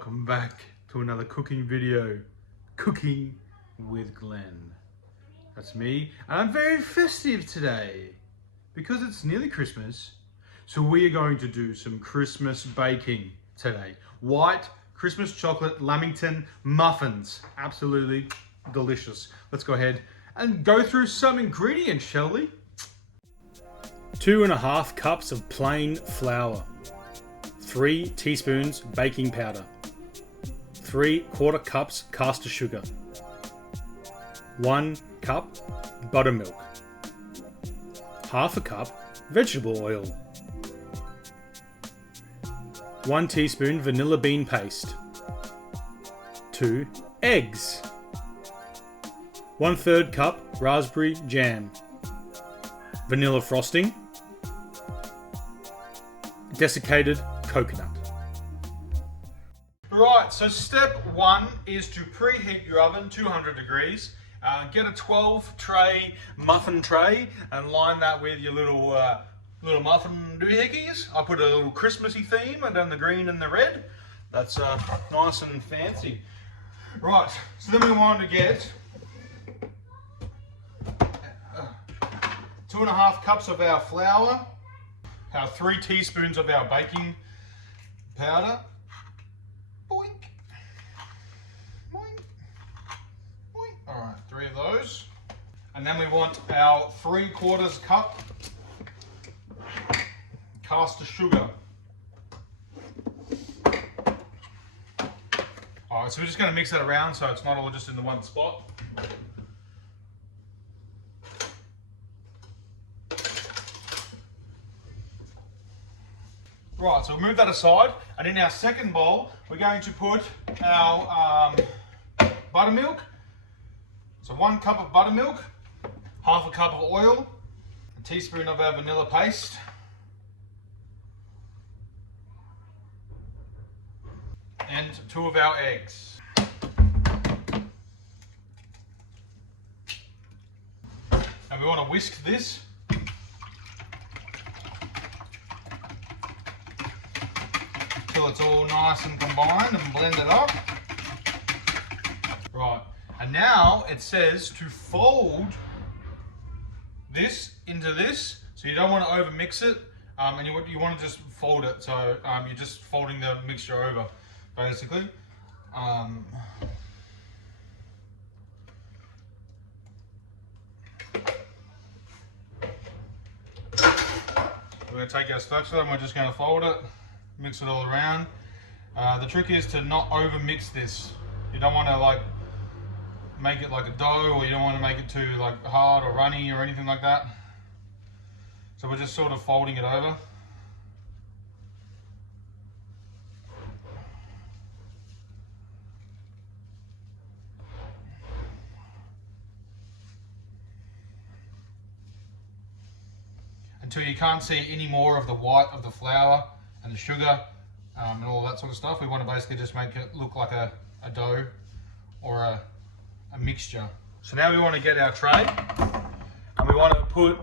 welcome back to another cooking video. Cooking with Glenn. That's me, and I'm very festive today because it's nearly Christmas. So we are going to do some Christmas baking today. White Christmas chocolate Lamington muffins. Absolutely delicious. Let's go ahead and go through some ingredients, shall we? 2.5 cups of plain flour. 3 teaspoons baking powder, 3/4 cups caster sugar, 1 cup buttermilk, 1/2 cup vegetable oil, 1 teaspoon vanilla bean paste, 2 eggs, 1/3 cup raspberry jam, vanilla frosting, desiccated coconut. Right, so step 1 is to preheat your oven 200 degrees. Get a 12 tray muffin tray and line that with your little muffin doohickeys. I put a little Christmassy theme. I've done the green and the red. That's nice and fancy. Right, so then we want to get 2.5 cups of our flour, our 3 teaspoons of our baking powder. Boink. Boink. Boink. All right, 3 of those. And then we want our 3/4 cup caster sugar. All right, so we're just going to mix that around so it's not all just in the one spot. Right, so we'll move that aside, and in our second bowl, we're going to put our buttermilk. So 1 cup of buttermilk, 1/2 cup of oil, a teaspoon of our vanilla paste, and 2 of our eggs. And we want to whisk this. Till it's all nice and combined and blended up. Right, and now it says to fold this into this, so you don't want to over mix it, and you want to just fold it, so you're just folding the mixture over, basically. We're going to take our spatula and we're just going to fold it. Mix it all around. The trick is to not over mix this. You don't want to like make it like a dough, or you don't want to make it too like hard or runny or anything like that. So we're just sort of folding it over. Until you can't see any more of the white of the flour and the sugar and all that sort of stuff. We want to basically just make it look like a dough or a mixture. So now we want to get our tray and we want to put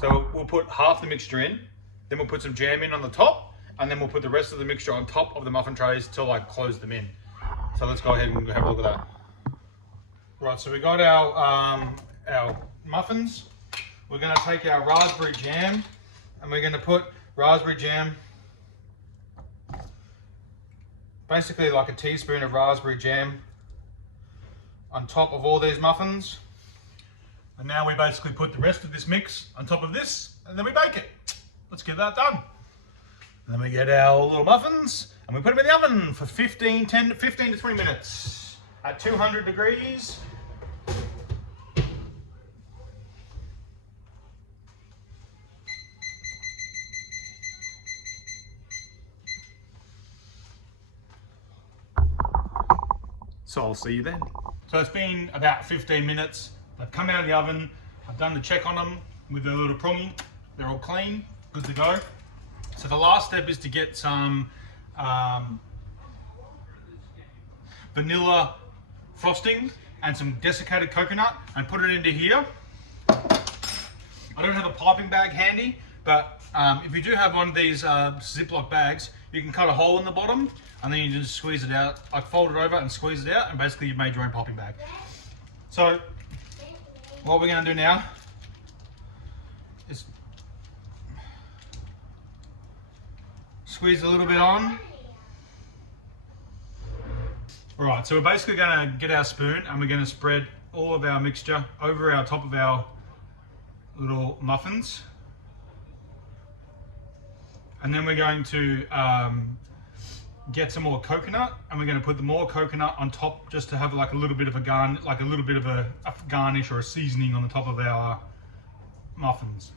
so we'll put half the mixture in, then we'll put some jam in on the top, and then we'll put the rest of the mixture on top of the muffin trays to like close them in. So let's go ahead and have a look at that. Right, so we got our muffins. We're going to take our raspberry jam and we're going to put raspberry jam, basically like a teaspoon of raspberry jam on top of all these muffins. And now we basically put the rest of this mix on top of this and then we bake it. Let's get that done. And then we get our little muffins and we put them in the oven for 15 to 20 minutes at 200 degrees. So I'll see you then. So it's been about 15 minutes. They've come out of the oven. I've done the check on them with the little prongy. They're all clean, good to go. So the last step is to get some vanilla frosting and some desiccated coconut and put it into here. I don't have a piping bag handy, but But if you do have one of these Ziploc bags, you can cut a hole in the bottom and then you just squeeze it out, like fold it over and squeeze it out, and basically you've made your own popping bag. So what we're going to do now is squeeze a little bit on. Alright, so we're basically going to get our spoon and we're going to spread all of our mixture over our top of our little muffins. And then we're going to get some more coconut, and we're going to put the more coconut on top just to have like a little bit of a garnish or a seasoning on the top of our muffins.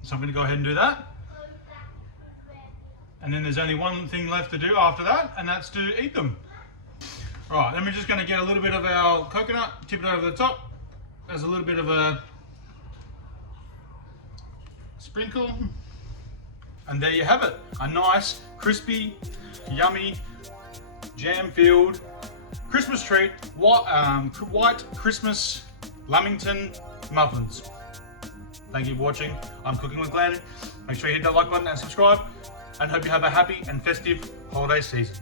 So I'm going to go ahead and do that. And then there's only one thing left to do after that, and that's to eat them. Alright, then we're just going to get a little bit of our coconut, tip it over the top. There's a little bit of a sprinkle. And there you have it. A nice, crispy, yummy, jam-filled Christmas treat. White Christmas Lamington muffins. Thank you for watching. I'm Cooking with Glenn. Make sure you hit that like button and subscribe. And hope you have a happy and festive holiday season.